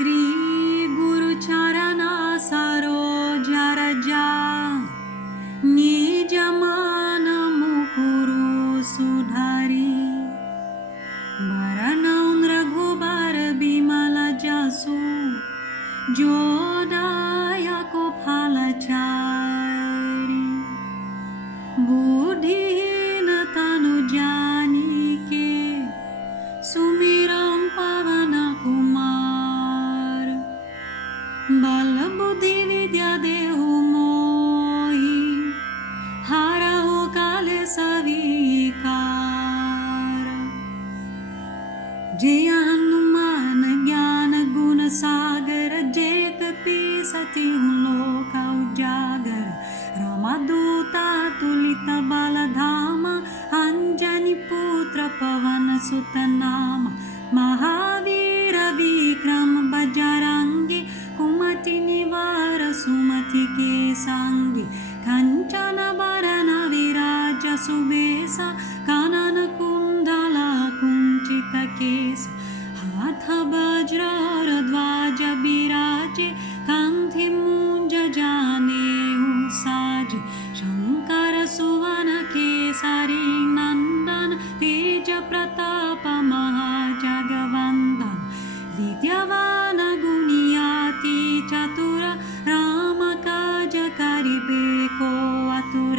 श्री गुरु चरणा सरोज रजा निज मान मुकुरु सुधारी वरन रघुबर बिमल जसु जो दायको फल चारि बुद्धिहीन तनु जानिके सुमिरं पवन कुमार बल बुद्धि विद्या देहु मोहि हरहु काले सविकार जय हनुमान ज्ञान गुण सागर जय कपीसति लोक उजागर रामदूता तुलित बल धाम अंजनी पुत्र पवन सुत नाम महावीर विक्रम बजरंगी कुमति निवार सुमति के संगी कंचन बरन विराज सुबेश कानन कुंडल कुंचित केश हाथ वज्र ध्वज विराजे कंधि मूंज जानेऊ साजे शंकर सुवन केसरी नंदन तेज प्रताप महाजगवंदन विद्यावान गुणियाति चतुर राम काज करिबेको आतुर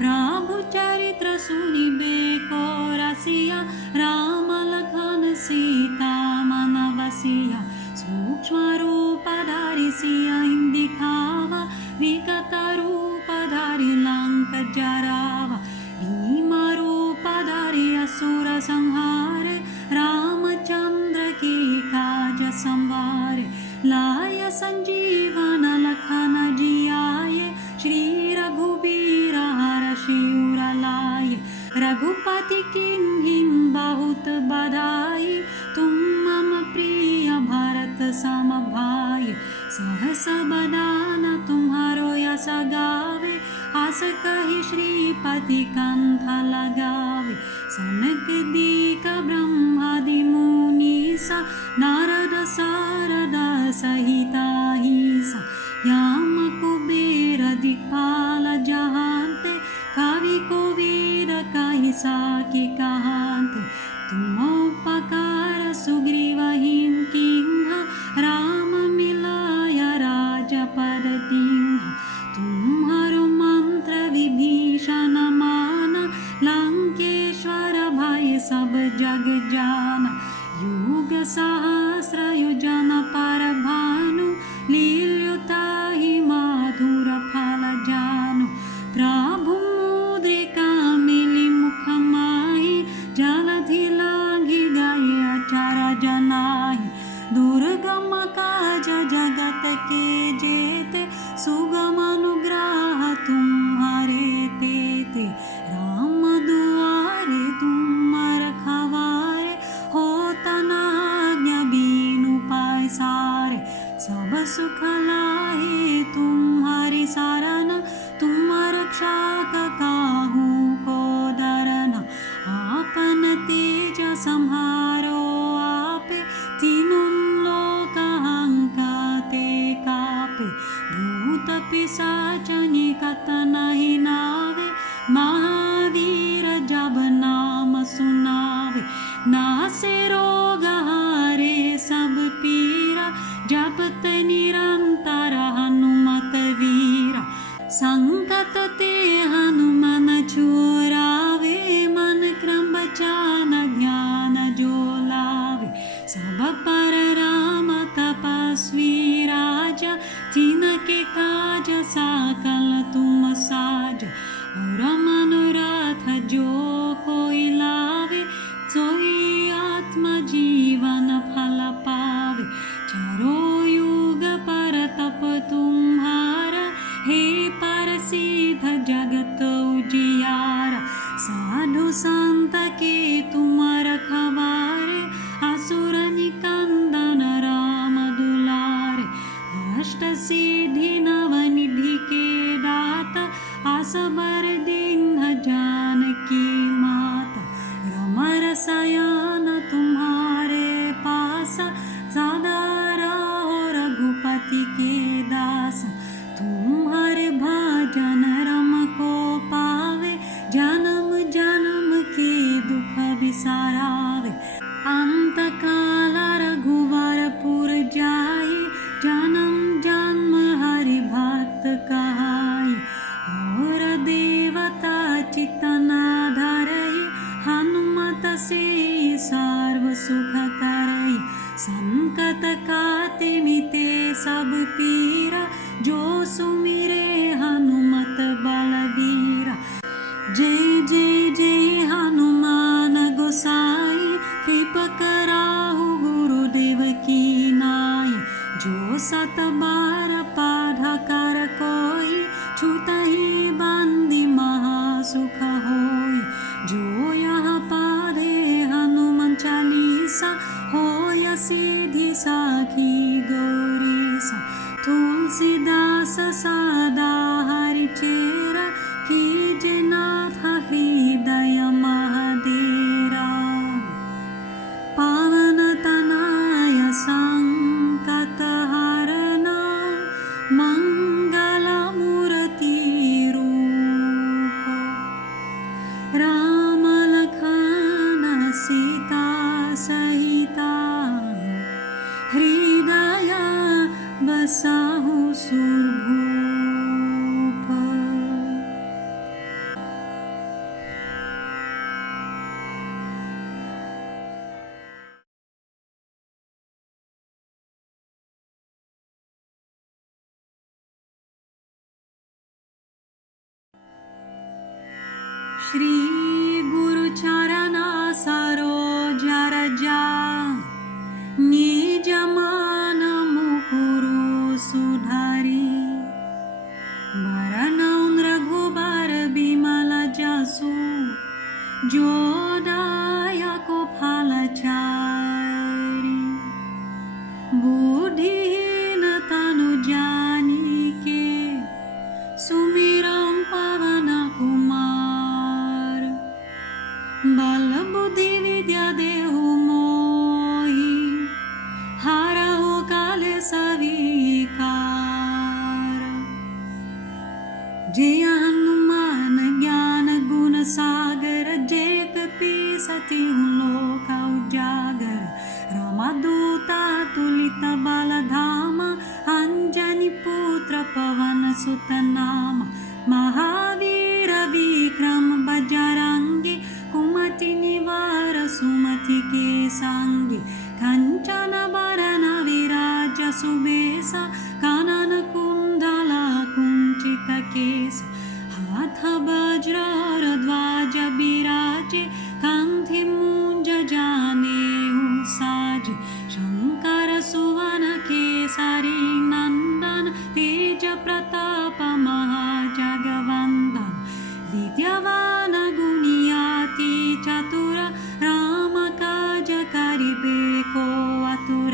प्रभु चरित्र सुनिबेको रसिया राम लखन सीता मन बसिया सूक्ष्म रूप धारि सिया दिखावा विकट रूप धारि लंक जरावा भीम रूप धारि असुर संहारे रामचंद्र की काज संवारे लाय संजीवन लखन जियाये श्री रघुबीर हरषि उर लाये रघुपति किन्हीं बहुत बधाई तुम मम प्रिय भरत सम भाई सहस बदान तुम्हारो यश गावे आस कहि श्रीपति कंठ लगावे सनक दीक ब्रह्मादि मुनीसा नारद सारद सहिता ईसा याम कुबेर दिक्पाल जहांते कवि कोविद कहि साकी कहांते तुम उपकार सुग्रीवहिं किन्हा राम मिलाय राजपद दीन्हा तुम्हारो मंत्र विभीषण माना लंकेश्वर भय सब जग जाना युग सहस्र योजन पर भानु लील्युताहि मधुर फल जानु प्रभु मुद्रिका मिलि मुख माहि जलधि लांघि चित्तनाधारय हनुमत से सर्व सुख करय संकट काटे मिटे सब पीरा जो सुमिरे हनुमत बलवीरा। जय जय जय हनुमान गोसाई कृपा कराहु गुरुदेव की नाई। जो सत बार पाठ कर कोई छूटहि बंदी महासुख होई। जो यह पढ़े हनुमान चालीसा होय सिद्धि साखी गौरीसा। तुलसीदास सदा हरिचेरा कीजे नाथ हृदय महादेरा। पावन तनय संकट हरना मंगल मूर्ति रूप। राम लखन सीता सहिता हृदय बसाहु सुरभूप। श्री गुरु चरण सरोज रजा निज मन मुकुरु सुधारी। वरनौ रघुबर बिमल जसु जो दायक फलचारि। बुद्धिहीन तनु जानिके सुमिरौ पवन कुमार। बल बुद्धि विद्या देहु मोहि हरहु काले सविकार। जय हनुमान ज्ञान गुण सागर जय कपीसति लोक उजागर। रामदूता तुलित बल धाम अंजनी पुत्र पवन सुत नाम। महावीर विक्रम बजरंगी कुमति निवार सुमति के संगी। कंचन बरन विराज सुबेसा कानन कुंडल कुंचित केस। हाथ वज्र ध्वज विराजे कंठी मूंज जानेऊ साजे। शंकर सुवन केसरी नंदन तेज प्रताप महाजगवंदन। विद्यावान गुणियाति चतुर राम काज करिबे को आतुर।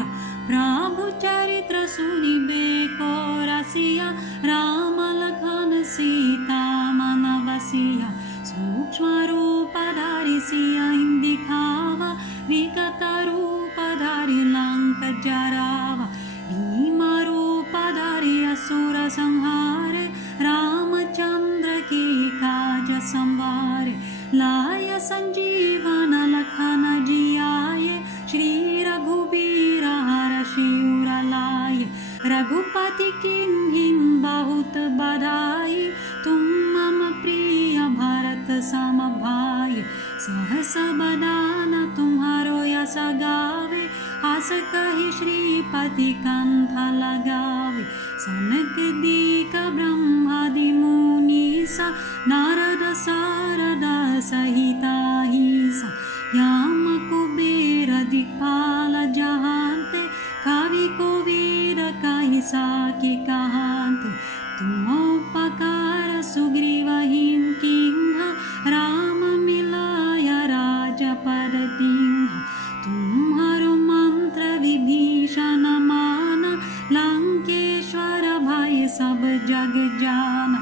प्रभु चरित्र सुनिबे को रसिया राम लखन सीता मन बसिया। सूक्ष्म रूप धारि सियहि दिखावा विकट रूप धारि लंक जरावा। भीम रूप धारि असुर संहारे रामचंद्र की काज संवारे। लाय संजीवन लखन जियाए श्री रघुबीर हरषि उर लाए। रघुपति किन्हि बहुत बधाई तुम मम प्रिय भरत सम भाई। सहस बदन तुम्हारो यश गावे आस कहि श्रीपति कंठ लगावे। सनकादिक ब्रह्मादि मुनीसा नारद सारद सहिता हिसा। याम कुबेर दिक्पाल जहांते कवि कोविद कहि साकी कहांते। तुम उपकार सुग्रीवहिं किंह राम मिलाय राजपद दीन्ह। तुम्हारो मंत्र विभीषण माना लंकेश्वर भय सब जग जाना।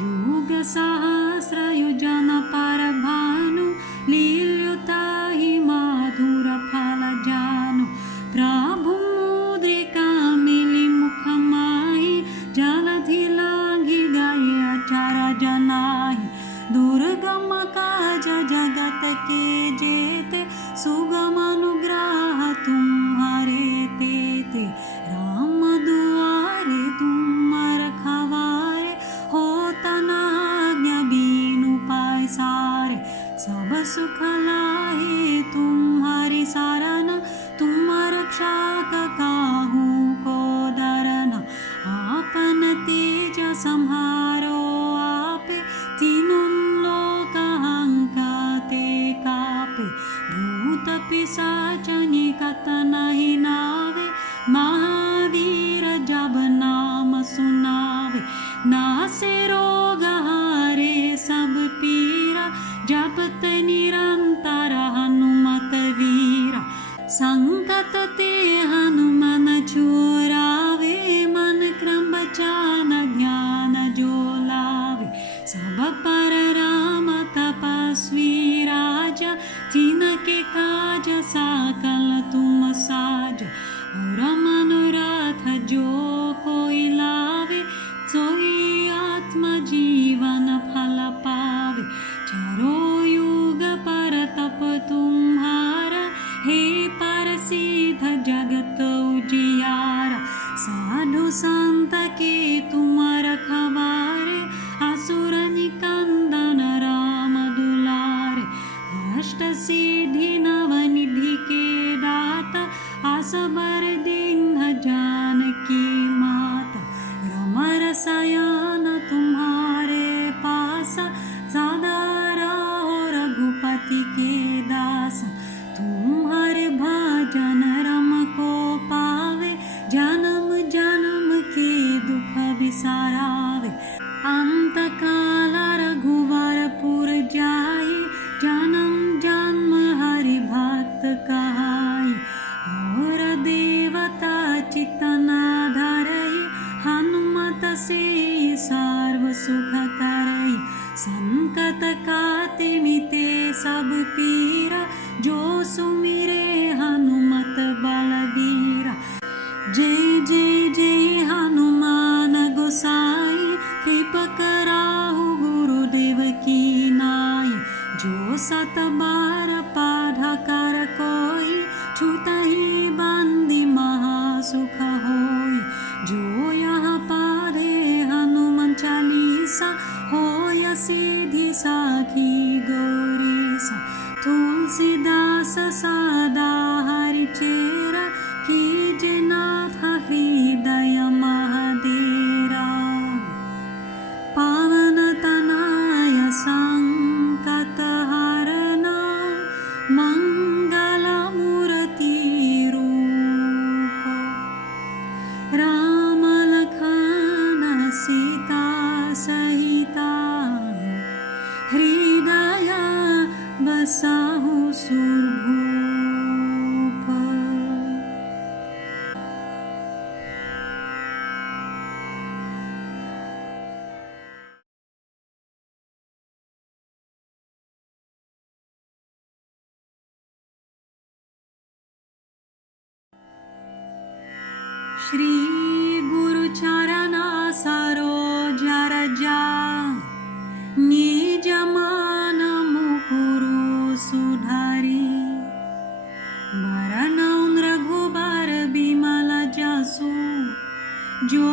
युग सहस्र योजन पर भानु लील्युताहि मधुर फल जानु। प्रभु मुद्रिका मिली मुख माहि जलधि लांघि गए अचर जनाहि। दुर्गम काज जगत के जेते सुगम अनुग्रह तुम्हारे तेते। राम दुआरे तुम रखवारे हो तना आज्ञा बीनु पायसा। सब सुख लाहे तुम्हारी सारना, तुम रक्षक काहू को डरना। आपन तेज संहारो आपे, तीनों लोक हंकाते कापे। भूत पिशाच निकट नहीं नावे, महावीर जब नाम सुनावे। नासे रोग हारे सब पीरा, जपत निरंतर हनुमत वीरा। संकट ते हनुमान छुड़ावे, मन क्रम बचान ज्ञान जो लावे। सब पर राम तपस्वी राजा, जिनके काज सकल तुम साजा। और मनोरथ जो कोई लावे, सोई आत्म जीवन फल पावे। चारों युग पर तप तुम्हारा, हे परसिद्ध जगत उजियारा। साधु संत के तुम रखवारे, असुर निकंदन राम दुलारे। अष्ट सिद्धि नवनिधि के दाता, असबर दीन जानकी माता। रमर शयन तुम्हारे पासा, सदा रहो रघुपति के दासा। तुम्हारे भजन रम को पावे, जन्म जन्म के दुख बिसरावे। अंत काल रघुवरपुर जाई, जन्म जन्म हरि भक्त कहाई। और देवता चितना धरई, हनुमत से सर्व सुख करई। संकट काटे मिटे सब पीरा, जो सुमिरे हनुमत बलवीरा। जय जय जय हनुमान गोसाई, कृपा कराहु गुरुदेव की नाई। जो सत बार पाठ कर कोई, छूटहि बंदी महासुख होई। जो यह पाढ़े हनुमान चालीसा, होय सिद्धि साखी गौरीसा। तुलसीदास सदा हरिचेरा, कीजे नाथ हृदय महादेरा। पावन तनय संकट हरना, मंगल मूर्ति रूप। राम लखन सीता सहिता, हृदय बसाहु सुरभूप। श्री गुरु चरणा सरोज रजा, निज मन मुकुरु सुधारी। वरनउँ रघुबर बिमल जसु, जो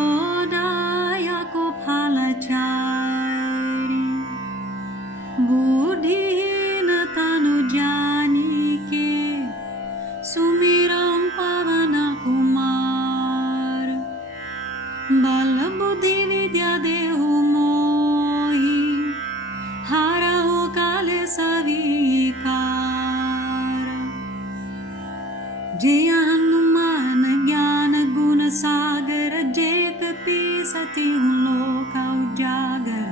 दायको फल चारि। बुद्धिहीन तनु जानिके, सुमिरम पवन कुमार। बल बुद्धि विद्या देहु मोहि, हरहु कलेश विकार। जय हनुमान ज्ञान गुण सागर, जय कपीसति लोक उजागर।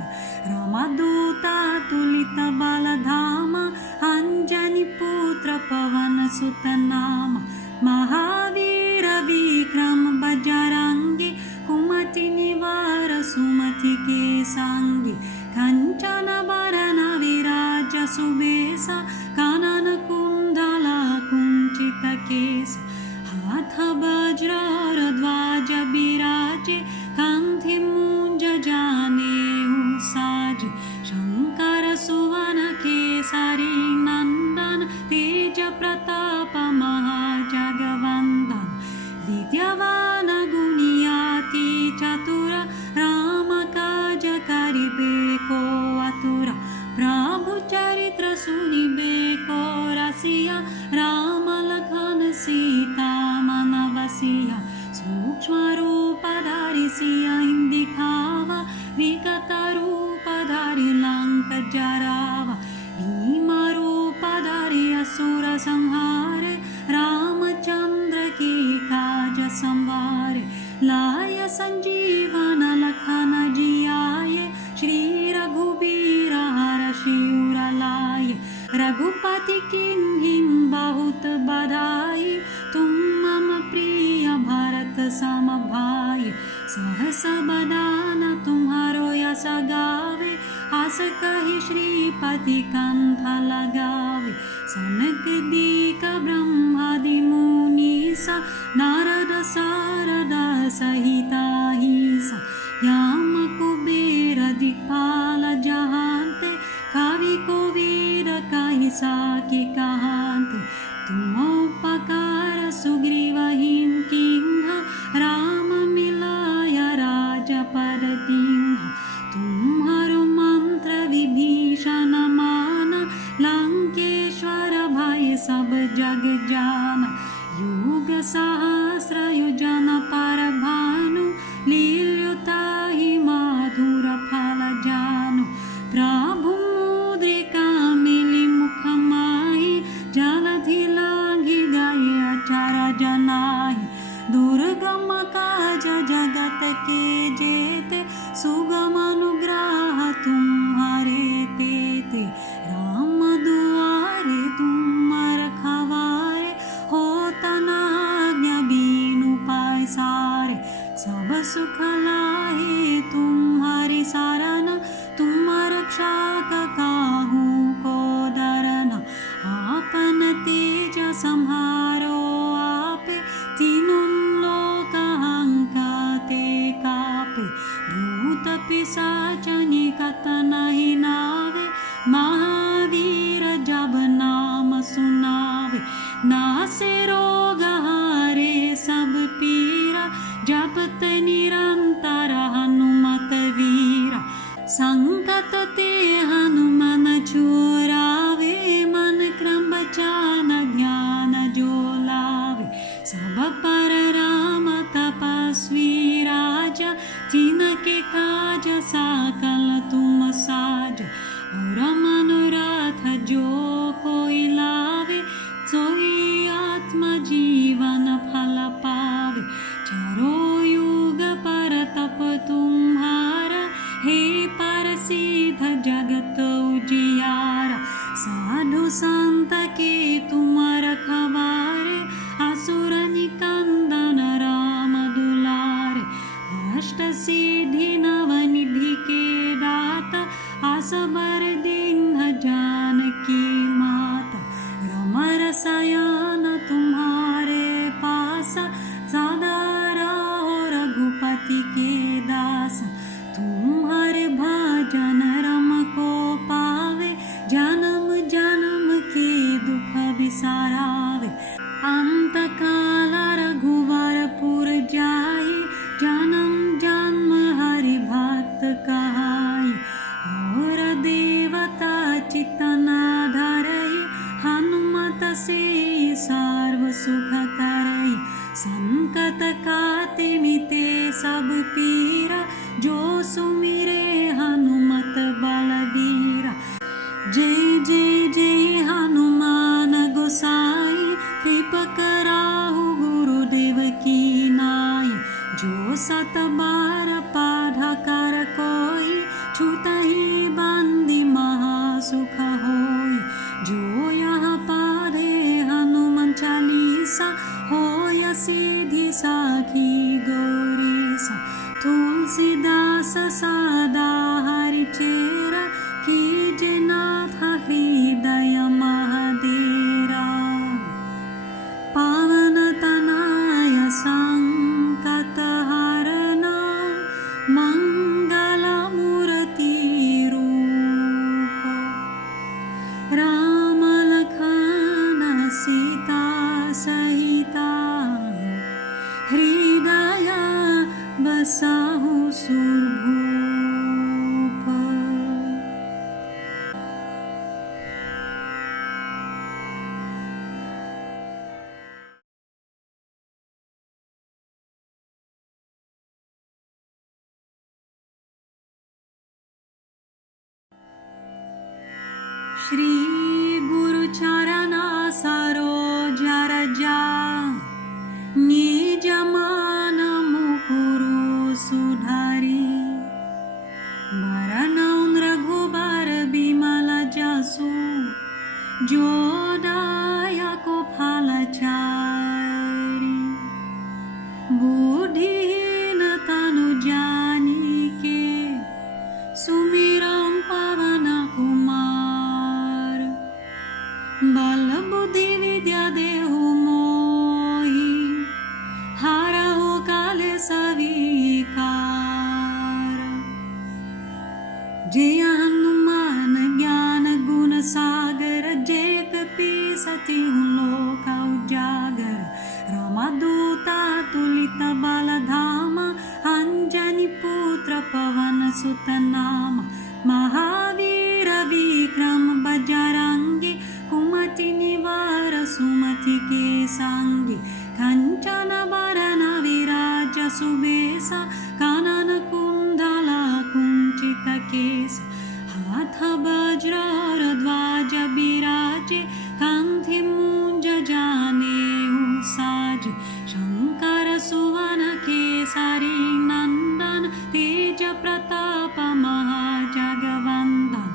रामदूता तुलित बल धामा, अंजनी पुत्र पवन सुत नामा। महावीर विक्रम बजरंगी, कुमति निवार सुमति के संगी। कंचन बरन विराज सुबेसा, कानन कुंडल कुंचित केसा। हाथ वज्र और ध्वजा बिराजे, कंठी मूंज जानेऊ साजे। शंकर सुवन केसरी नंदन, तेज प्रताप महाजगवंदन। विद्यावान गुणियाति चतुर, राम काज करिबे को आतुर। प्रभु चरित्र सुनिबेको रसिया राम लखन सीता मन बसिया सूक्ष्म रूप धारी सिया दिखावा विकट रूप धारी लंक जरावा भीम रूप धारी असुर संहारे रामचंद्र की काज संवारे लाय संजीवन लखन जियाये श्री रघुबीर हर शिवर लाये रघुपति किन्हीं बहुत बधाई तुम मम प्रिय भरत सम भाई सहस बदान तुम्हारो यश गावे आस कहि श्रीपति कंठ लगावे सनक दीक ब्रह्मादि मुनीसा नारद सारद सहिता ईसा याम कुबेर दिक्पाल जहांते कवि कोविद कहि साकी कहांते तुम उपकार सुग्रीवहिं किंह राम मिलाय राजपद दीन्ह तुम्हारो मंत्र विभीषण माना लंकेश्वर भय सब जग जाना युग सहस्र योजन पर भानु लील्युताहि मधुर फल जानु प्रभु मुद्रिका मिली मुख माहि जलधि लांघि गए अचर जनाहि दुर्गम काज जगत के जेते सुगम अनुग्रह तुम्हारे तेते राम दुआरे तुम रखवारे होता न आज्ञा बीनु पायसारे सब सुख लाहे तुम्हारी शरण तुम रक्षा काहू को डरना आपन तेज संहारो आपे तीनों लोक हंकाते कापे भूत पिशाच निकट नहीं नावे महावीर जब नाम सुनावे नासे रोग हारे सब पीरा जपत निरंतर हनुमत वीरा संकट ते हनुमान छुड़ावे मन क्रम बचान ध्यान जो लावे सब पर राम तपस्वी राजा जिनके काज सकल तुम साज और मनोरथ जो कोई लावे सोई आत्म जीवन फल पावे चारों युग पर तप तुम्हारा हे पर सिद्ध जगत उजियारा साधु संत के तुम रखवारे असुर निकंदन राम दुलारे अष्ट सिद्धि नव निधि के दाता असबर दीन जानकी माता रमर सयान तुम्हारे पास सदा रहो रघुपति के दास तुम्हारे भजन रम को पावे जन्म जन्म के दुख बिसरावे अंत काल रघुवरपुर जाई जन्म जन्म हरि भक्त कहाई और देवता चितना धरई हनुमत से सर्व सुख करई संकट काटे मिटे सब पीरा जो सुमिरे हनुमत बलवीरा जय जय जय हनुमान गोसाई कृपा कराहु गुरुदेव की नाई जो सत बार पाठ कर कोई छूटहि बंदी महासुख होई जो यह पाढ़े हनुमान चालीसा होय सिद्धि साखी गौरीसा तुलसीदास सदा हरिचेरा कीजे नाथ हृदय महादेरा पावन तनाय संकट हरण मंगल मूर्ति रूप राम श्री गुरु चरणा सरोज रजा निज मन मुकुरु सुधारी वरन रघुबर बिमल जसु जो दायको फल चारि बुद्धिहीन तनु जानिके सुमिरम पवन कुमार बल बुद्धि विद्या देहु मोहि हरहु काले सविकार जय हनुमान ज्ञान गुण सागर जय कपीसति लोक उजागर रामदूता तुलित बल धाम अंजनी पुत्र पवन सुत नाम महावीर विक्रम बजरंगी कुमति निवार सुमति के सांगी कंचन बरन विराज सुबेसा कानन कुंडल कुंचित केस हाथ वज्र ध्वज बिराजे कंठी मुंज जानेऊ साज शंकर सुवन केसरी नंदन तेज प्रताप महाजगवंदन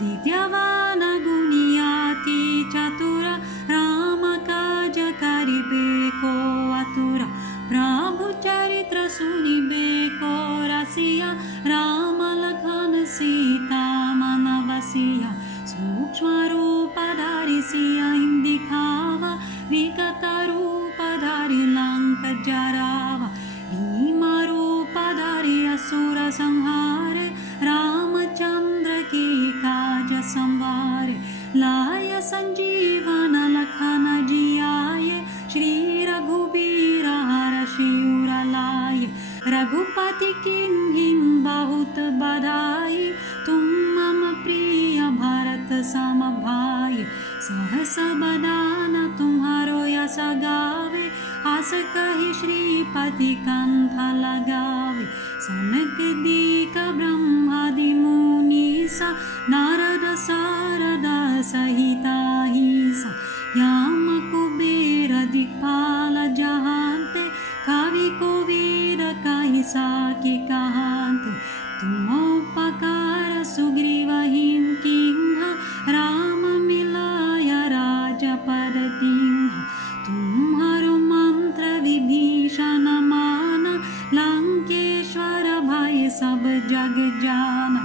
विद्यावान गुणियाति चतुर राम काज करिबे को आतुर प्रभु चरित्र सुनिबे को रसिया राम लखन सीता मन बसिया सूक्ष्म रूप धारि सिया दिखावा विकट रूप धारि लंक जरावा भीम रूप धारि असुर संहारे रामचंद्र की काज संवारे लाय संजीवन लखन जियाये श्री रघुबीर हरषि उर लाये रघुपति किन्हीं बहुत बधाई तुम मम प्रिय भरत सम भाई सहस बदान तुम्हारो यश गावे आस कहि श्रीपति कंठ लगावे सनक दीक ब्रह्मादि मुनीसा नारद सारद सहिता हिसा याम कुबेर दिक्पाल जहांते कवि कोविद कहिसा की कहांते तुम उपकार सुग्रीवहिं किन्हा राम मिलाय राजपद दीन्हा तुम्हारो मंत्र विभीषण माना लंकेश्वर भय सब जग जाना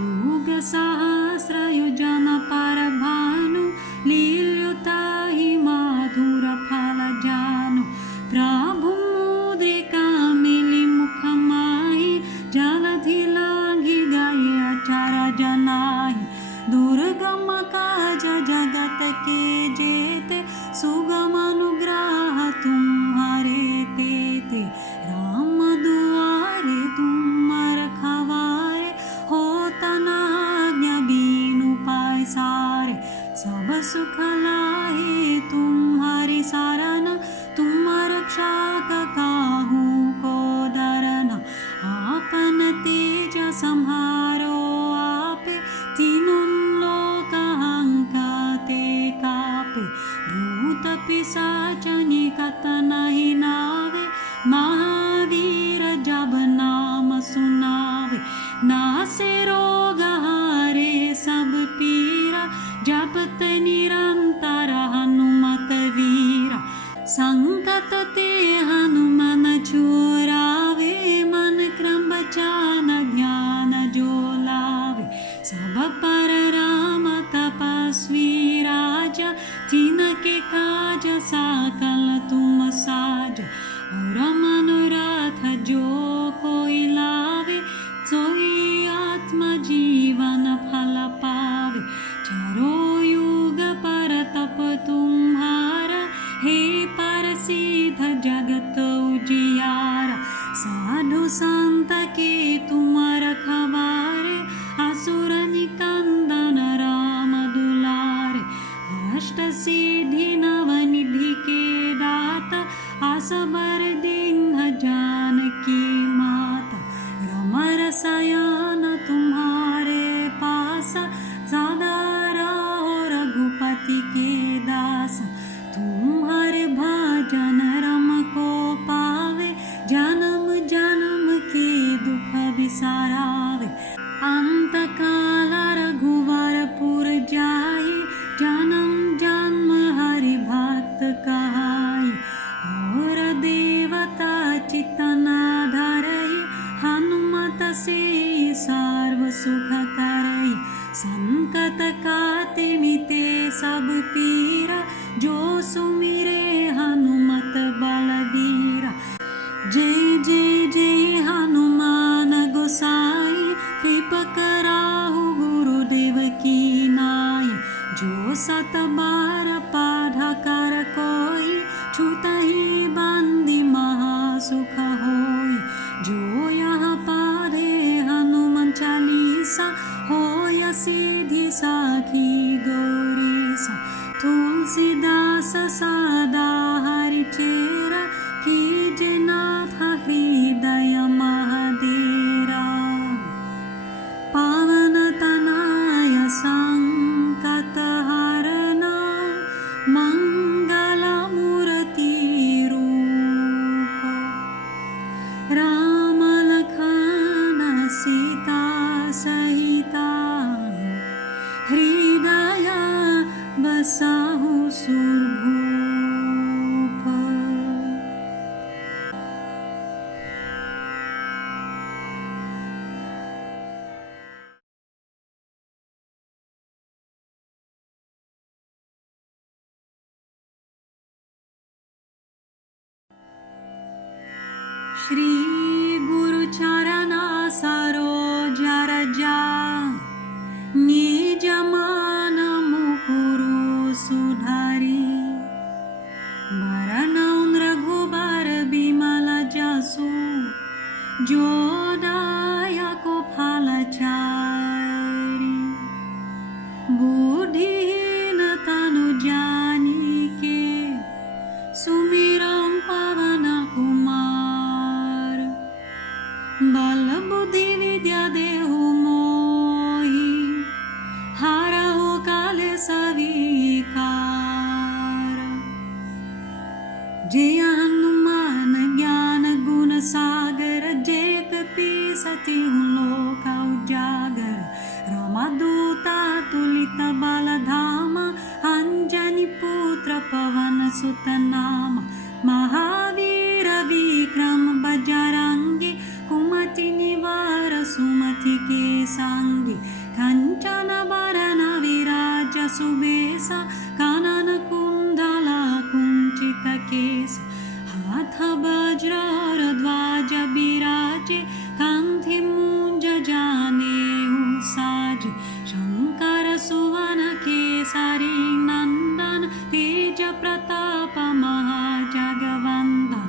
युग सहस्र योजन पर भानु लील्युताहि मधुर फल जानु प्रभु मुद्रिका मिलि मुख माहि जलधि लांघि गए अचर जनाहि दुर्गम काज जगत के जेते सुगम अनुग्रह तुम्हारे तेते राम दुआरे तुम रखवारे होत न आज्ञा बिनु पायसारे सब सुख लाहे तुम्हारी शरण तुम रक्षा काहू को डरना आपन तेज संहारो आपे तीनों लोक हंकाते कापे भूत पिशाच निकट नहीं नावे महावीर जब नाम सुनावे नासे रोग हारे सब पीरा जपत निरंतर हनुमत वीरा संकट ते हनुमान छुड़ावे मन क्रम बचान ध्यान जो लावे सब पर राम तपस्वी राजा जिनके काज सकल तुम साजा और मनोरथ जो कोई लावे सोई आत्म जीवन फल पावे चारो युग पर तप तुम्हारा हे पर सिद्ध सब पीरा, जो सुमिरे हनुमत बलवीरा। जय जय जय हनुमान गोसाई, कृपा कराहु गुरुदेव की नाई। जो सत बार पाठ कर कोई, छूटहि बंदी महासुख होई। जो यह पाढ़े हनुमान चालीसा, होय सिद्धि साखी गौरीसा। तुलसीदास सदा हरिचेरा, कीजे नाथ हृदय महादेरा। पावन तनय संकट हरना, मंगल मूर्ति रूप। राम लखन सीता सहिता, हृदय बसाहु सुरभूप। श्री गुरु चरणा सरोज रजा, निज मन मुकुरु सुधारी। वरनौ रघुबर बिमल जसु, जो दायक फलचारि। बुद्धिहीन तनु जानिके, सुमिरौ पवन कुमार। बल बुद्धि विद्या देहु मोहि, हरहु कलेश विकार। जय हनुमान ज्ञान गुण सागर, जय कपीसतिहु लोक उजागर। रामदूत तुलित बल धामा, अंजनी पुत्र पवन सुत नामा। महावीर विक्रम बजरंगी, कुमति निवार सुमति के संगी। कंचन वरण विराज सुबेसा, कानन कुंडल कुंचित केसा। हाथ वज्र ध्वज विराजे, कंठी मूंज जानेऊ साजे। शंकर सुवन केसरी नंदन, तेज प्रताप महाजगवंदन।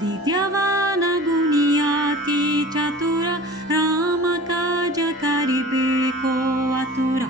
विद्यावान गुणियाति चतुर, राम काज करिबे को आतुर।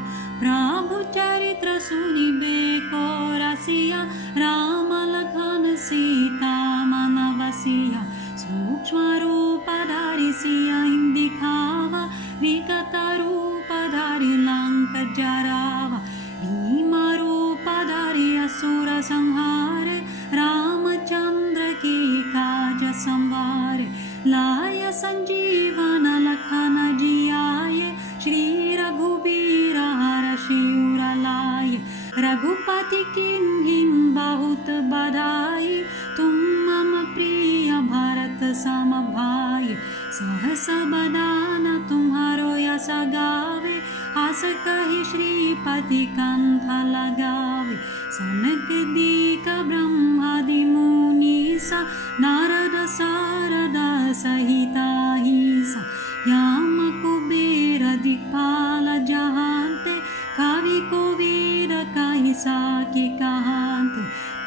प्रभु चरित्र सुनिबे को रसिया, राम लखन सीता मन बसिया। सूक्ष्म रूप धारि सियहि दिखावा, विकट रूप धारि लंक जरावा। भीम रूप धारि असुर संहारे, रामचंद्र की काज संवारे। लाय संजीवन लखन जियाए, श्री रघुबीर हरषि उर लाए। रघुपति किन्हीं बहुत बधाई, तुम मम प्रिय भरत सम भाई। सहस बदन तुम्हारो यश गावे, आस कहि श्रीपति कंठ लगावे। सनकादिक ब्रह्मादि मुनीसा, नारद सारद सहित अहिसा। यम कुबेर दिक्पाल जहांते, कवि कोविद कहि साकी कहांते।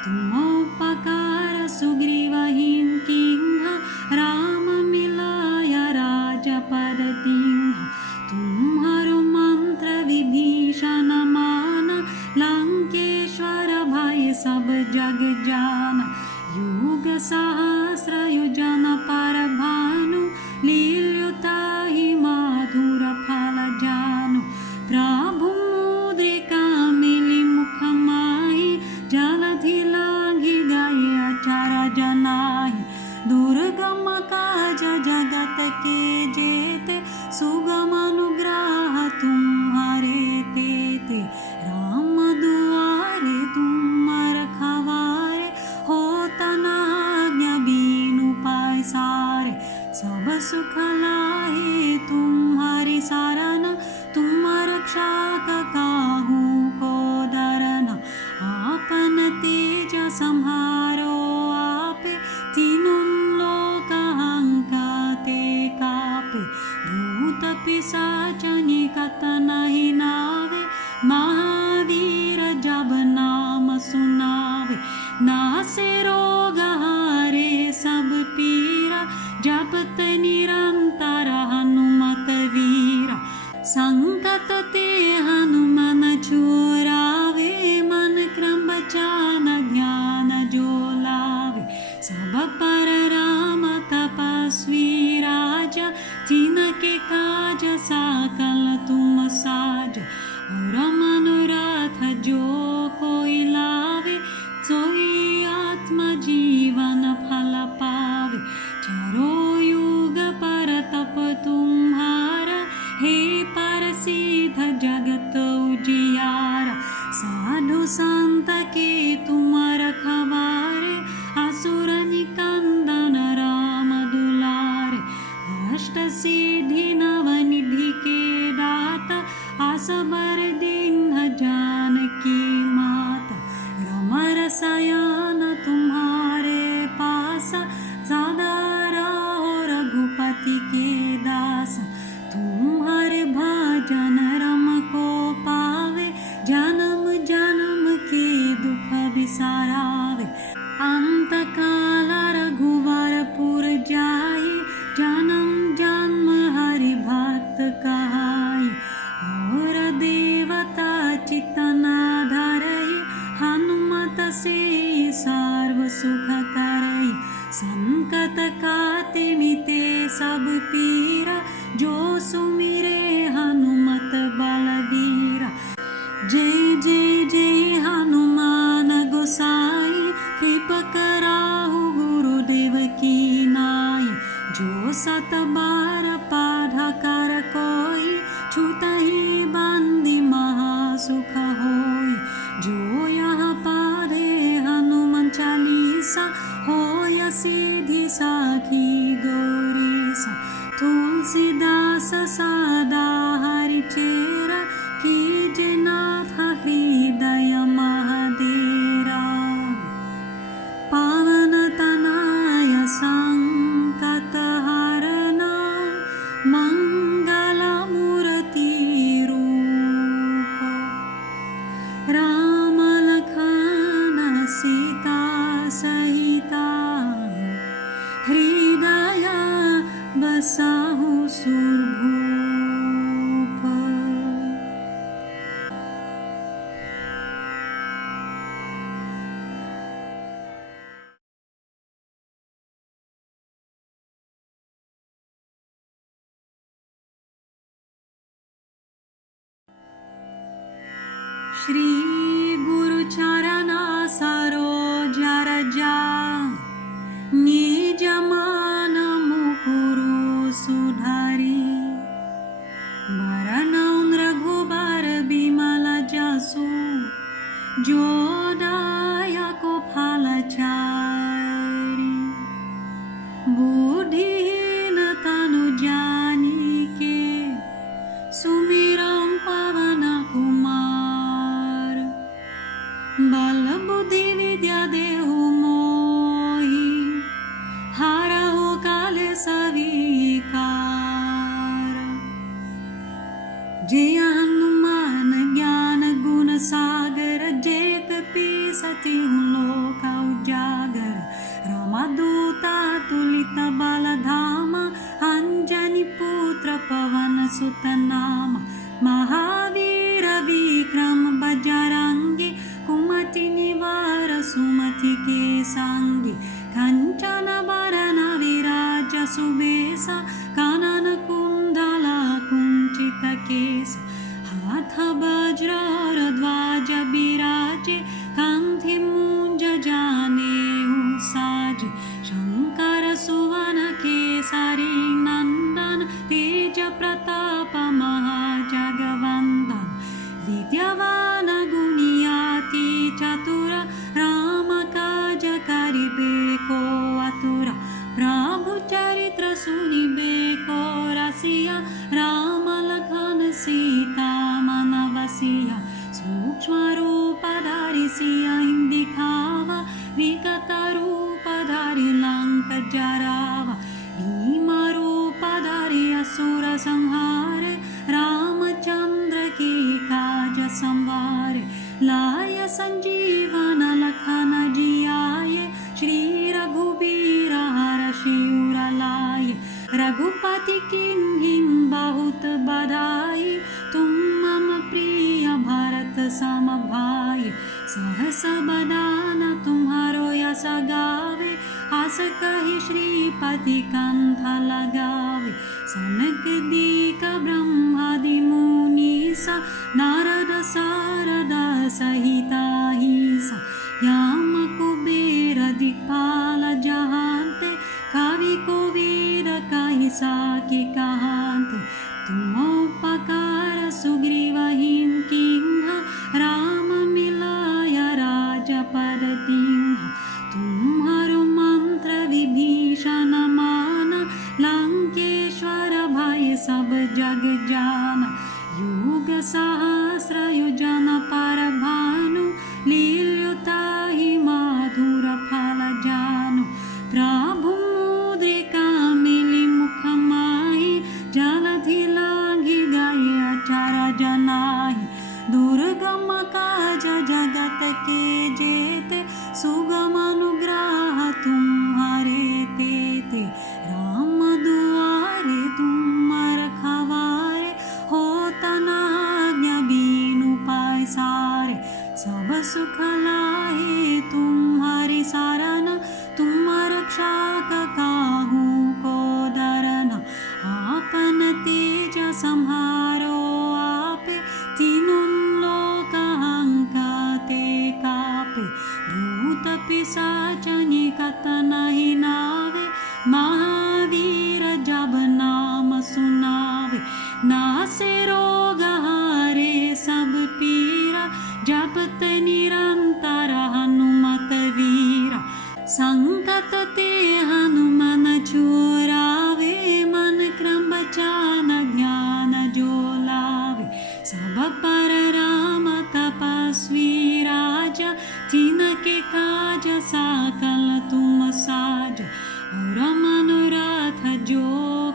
तुम उपकार सुग्रीवहि किन्हा, राम मिलाय राजपद दीन्हा। तुम्हारो मंत्र विभीषण माना, लंकेश्वर भय सब जग जाना। युग सहस्र योजन पर भानु, लील्युताहि मधुर फल जानु। प्रभु मुद्रिका मिली मुख माहि, जलधि लांघि संत के तुम रखवारे, असुर निकंदन राम दुलारे। अष्ट सिद्धि नवनिधि के दाता, असबर दीन जानकी माता। रमर शयन तुम्हारे पासा, सदा रहो रघुपति के दासा। तुम्हारे भजन रम को पावे, जन्म जन्म के दुख बिसरावे। अंत काल रघुवरपुर जाई, जन्म जन्म हरि भक्त कहाई। और देवता चितना धरई, हनुमत से सर्व सुख करई। संकट काटे मिटे सब पीरा, जो सुमिरे हनुमत बलवीरा। जय जय जय हनुमान गोसाई, कृपा कराहु गुरुदेव की नाई। जो सत बार पाठ कर कोई, छूटहि बंदी महासुख होई। जो यह पढ़े हनुमान चालीसा, होय सिद्धि साखी गौरीसा। तुलसीदास सदा हरिचेरा, कीजे नाथ हृदय महादेरा। पावन तनय संकट हरना, मंगल मूर्ति रूप। राम लखन सीता सहिता, हृदय बसाहु सुरभूप। श्री गुरु चरणा सरोज रजा, निज मन मुकुरु सुधारी। वरनौ रघुबर बिमल जसु, जो दायक फलचारि। बुद्धिहीन तनु जानिके, सुमिरौ पवन कुमार। बल बुद्धि विद्या देहु मोहि, हरहु कलेश विकार। जय हनुमान ज्ञान गुण सागर, जय कपीसति लोक उजागर। रामदूता तुलित बल धामा, अंजनी पुत्र पवन सुत नामा। महावीर विक्रम बजरंगी, कुमति निवार सुमति के संगी। कंचन बरन विराज सुबेसा, कानन कुंडल कुंचित केसा। हाथ वज्र और ध्वजा बिराजे, कंठी मूंज जानेऊ साजे। शंकर सुवन केसरी नंदन, तेज प्रताप महाजगवंदन। विद्यावान गुणियाति चतुर, राम काज करिबे को आतुर। प्रभु चरित्र सुनिबे को रसिया, राम लखन सीता मन बसिया। सूक्ष्म रूप धारि सियहि दिखावा, विकट रूप धारि लंक जरावा। भीम रूप धारि असुर संहारे, रामचंद्र की काज संवारे। लाय संजीवन लखन जियाए, श्री रघुबीर हरषि उर लाए। रघुपति किन्हीं बहुत बधाई, तुम मम प्रिय भरत सम भाई। सहस बदन तुम्हारो यश गावे, आस कहि श्रीपति कंठ लगावे। सनकदिक ब्रह्मादि मुनीसा, नारद सारद सहिता हिसा। याम कुबेर दिक्पाल जहांते, कवि कोविद कहि साकी कहांते। तुम उपकार सुग्रीव हिम किन्हा, राम मिलाय जगत के जेते, सुगम अनुग्रह तुम्हारे तेते। राम दुआरे तुम रखवारे, होता न आज्ञा बिनु पायसारे। सब सुख लाहे तुम्हारी सारना, तुम रक्षक काहू को डरना। आपन तेज संहारो आपे, तीनों लोक हंकाते कापे। भूत पिशाच निकट नहीं नावे, महावीर जब नाम सुनावे। नासे रोग हारे सब पीरा, जपत निरंतर हनुमत वीरा। संकट ते हनुमान छुड़ावे, मन क्रम बचान ध्यान जो लावे। सब पर राम तपस्वी राजा, तिनके काज सकल तुम साजा। और मनोरथ जो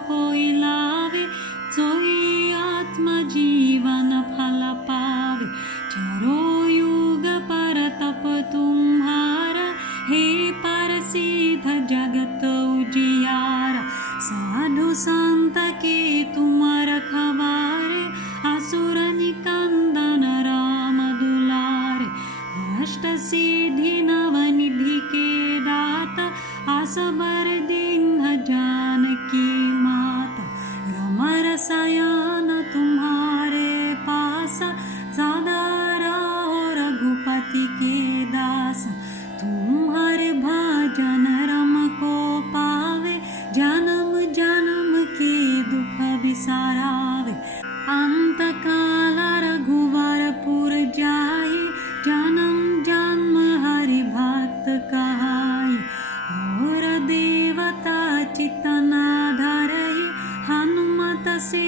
कोई लावे, सोई आत्म जीवन फल पावे। चारों युग पर तप तुम्हारा, हे पर सिद्ध जगत उजियारा। साधु संत के तुम रखवारे, असुर निकंदन राम दुलारे। अष्ट सिद्धि नव निधि के दाता, असबर दीन जानकी माता। रमर सयान तुम्हारे पासा, सदा रहो रघुपति के दासा। तुम्हारे भजन रम को पावे, जन्म जन्म के दुख बिसरावे। अंत काल रघुवरपुर जाई, जन्म जन्म हरि भक्त कहाई। और देवता चितना धरई, हनुमत से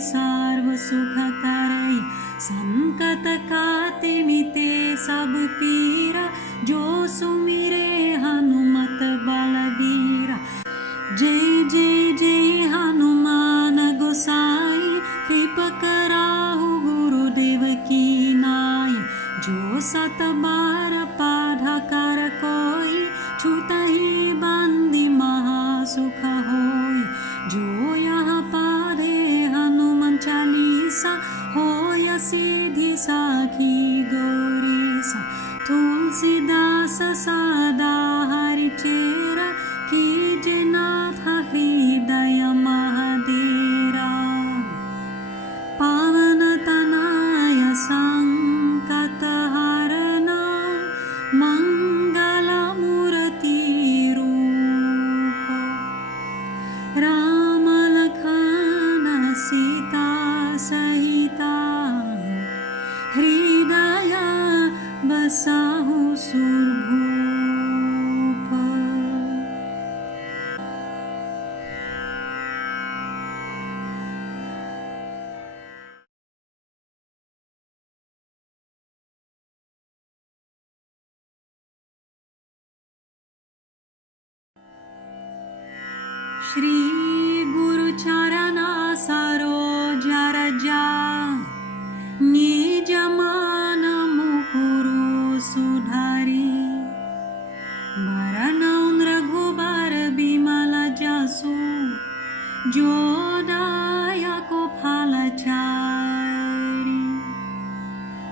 सर्व सुख करई। संकट काटे मिटे सब पीरा, जो सुमिरे हनुमत बलवीरा। जय जय जय हनुमान गोसाई, कृपा कराहु गुरुदेव की नाई। जो सत बार पाठ कर कोई, छूटहि बंदी महासुख होई। जो यह पाढ़े हनुमान चालीसा, होय सिद्धि साखी गौरीसा। तुलसीदास सदा हरिचेरा, कीजे नाथ हृदय महादेरा। पावन तनय संकट हरना, मंगल मूर्ति रूप। राम लखन सीता सहिता, हृदय बसाहु सुरभूप। श्री गुरु चरणा सरोज रजा, निज मन मुकुरु सुधारी। वरनउँ रघुबर बिमल जसु, जो दायको फल चारि।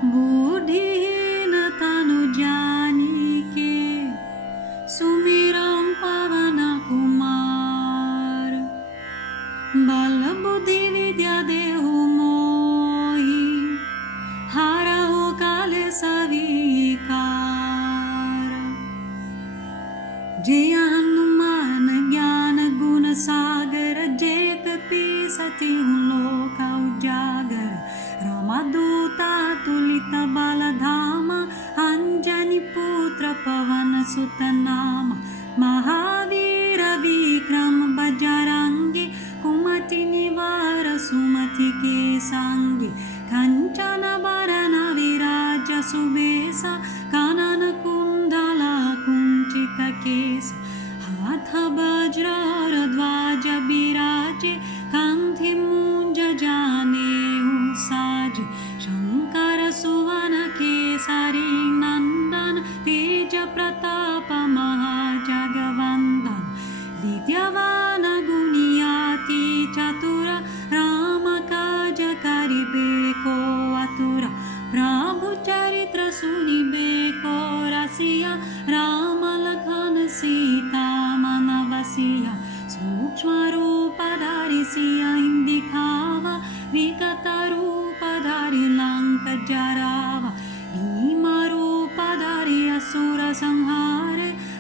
बुद्धिहीन तनु जानिके, सुमिरौं पवन कुमार। बल बुद्धि विद्या देहु मोहि, हरहु कलेश विकार। जय हनुमान ज्ञान गुण सागर, जय कपीसति लोक उजागर। रामदूता तुलित बल धाम, अंजनी पुत्र पवन सुत नाम। महावीर विक्रम बजरंगी, कुमति निवार सुमति के संगी। कंचन बरन विराज सुबेसा, कानन कुंडल कुंचित केस। हाथ वज्र और ध्वज विराजे, कंठी मूंज जानेऊ साजे। शंकर सुवन केसरी बसिया राम लखन सीता मन बसिया सूक्ष्म रूप धारी सिया दिखावा विकट रूप धारी लंक जरावा भीम रूप धारी असुर संहार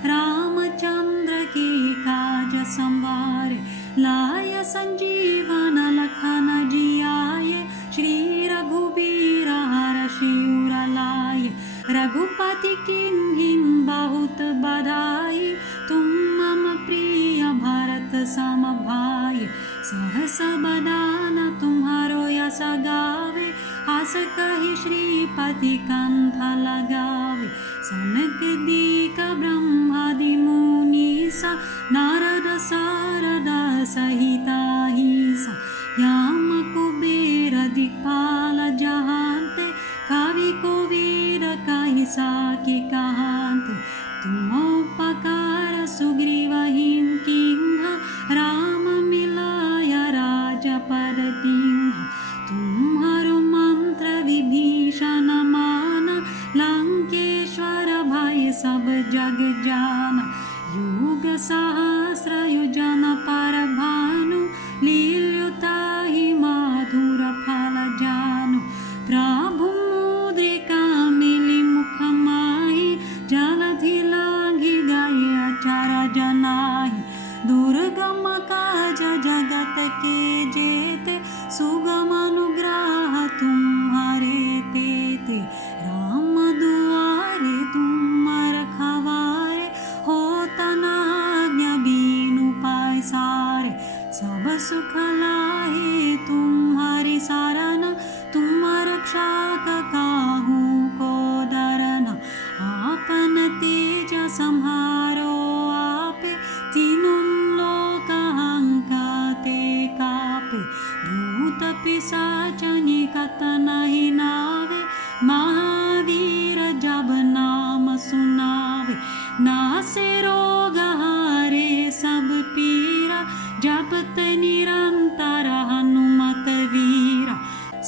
रामचंद्र की काज संवार लाय संजीवन लखन जियाये श्री रघुबीर हरषि उर लाये रघुपति किन्हीं बहुत बधाई तुम मम प्रिय भरत सम भाई सहस बदान तुम्हारो यस गावे आस कहि श्रीपति कंठ लगावे सनक दीक ब्रह्मादि मुनीसा नारद सारद सहिता हीसा याम कुबेर दिक्पाल जहांते कवि कोविद कहि साकी कहांते तुम उपकार सुग्रीव हिम किंहा राम मिलाय राजपद तिन्हा तुम्हारो मंत्र विभीषण माना लंकेश्वर भय सब जग जाना युग सहस्र योजन पर भानु लील्युताहि मधुर फल जानु प्रभु मुद्रिका मिली मुख माहि जलधि लांघि गए अचार जनाहि दुर्गम काज जगत के जेते सुगम अनुग्रह तुम्हारे तेते राम दुआरे तुम रखवारे होता न आज्ञा बीनु पाय सारे सब सुख लाहे तुम्हारी सारन तुम रक्षा काहू को डरना आपन तेज संहारो आपे तीनों लोक हंकाते कापे भूत पिशाच निकट नहीं नावे महावीर जब नाम सुनावे नासे रोग हारे सब पीरा जपत निरंतर हनुमत वीरा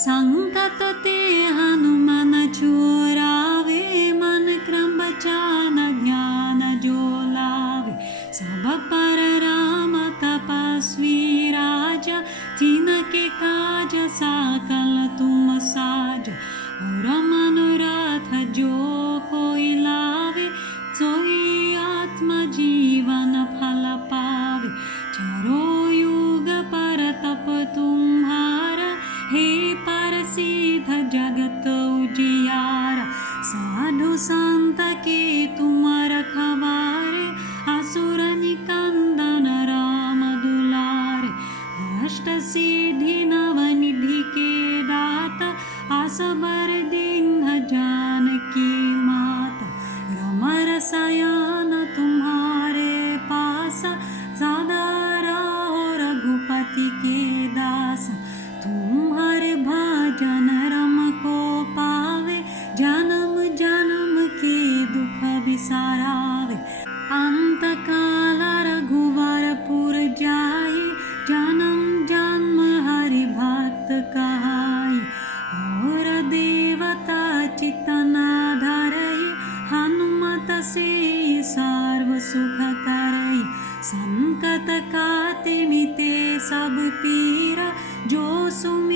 संकट ते हनुमन छुड़ावे मन क्रम बचान ध्यान जो लावे सब पर राम तपस्वी राजा तिनके काज सकल तुम साज और मनोरथ जो कोई लावे सोई आत्म जीवन फल पावे चारो युग पर तप तुम्हारा हे पर सिद्ध जगत उजियारा साधु संत के तुम रखवारे असुर निकंदन राम दुलारे अष्ट सिद्धि नवनिधि के दाता असबर दीन जानकी माता रमर सयान तुम्हारे पास सदा रहो रघुपति के दास तुम्हारे भजन रम को पावे जन्म जन्म के दुख बिसारावे अंत काल रघुवरपुर जाई जन्म जन्म हरि भक्त कहाई और देवता चितना धरई हनुमत से सर्व सुख करई संकट काटे मिटे सब पीरा जो सुन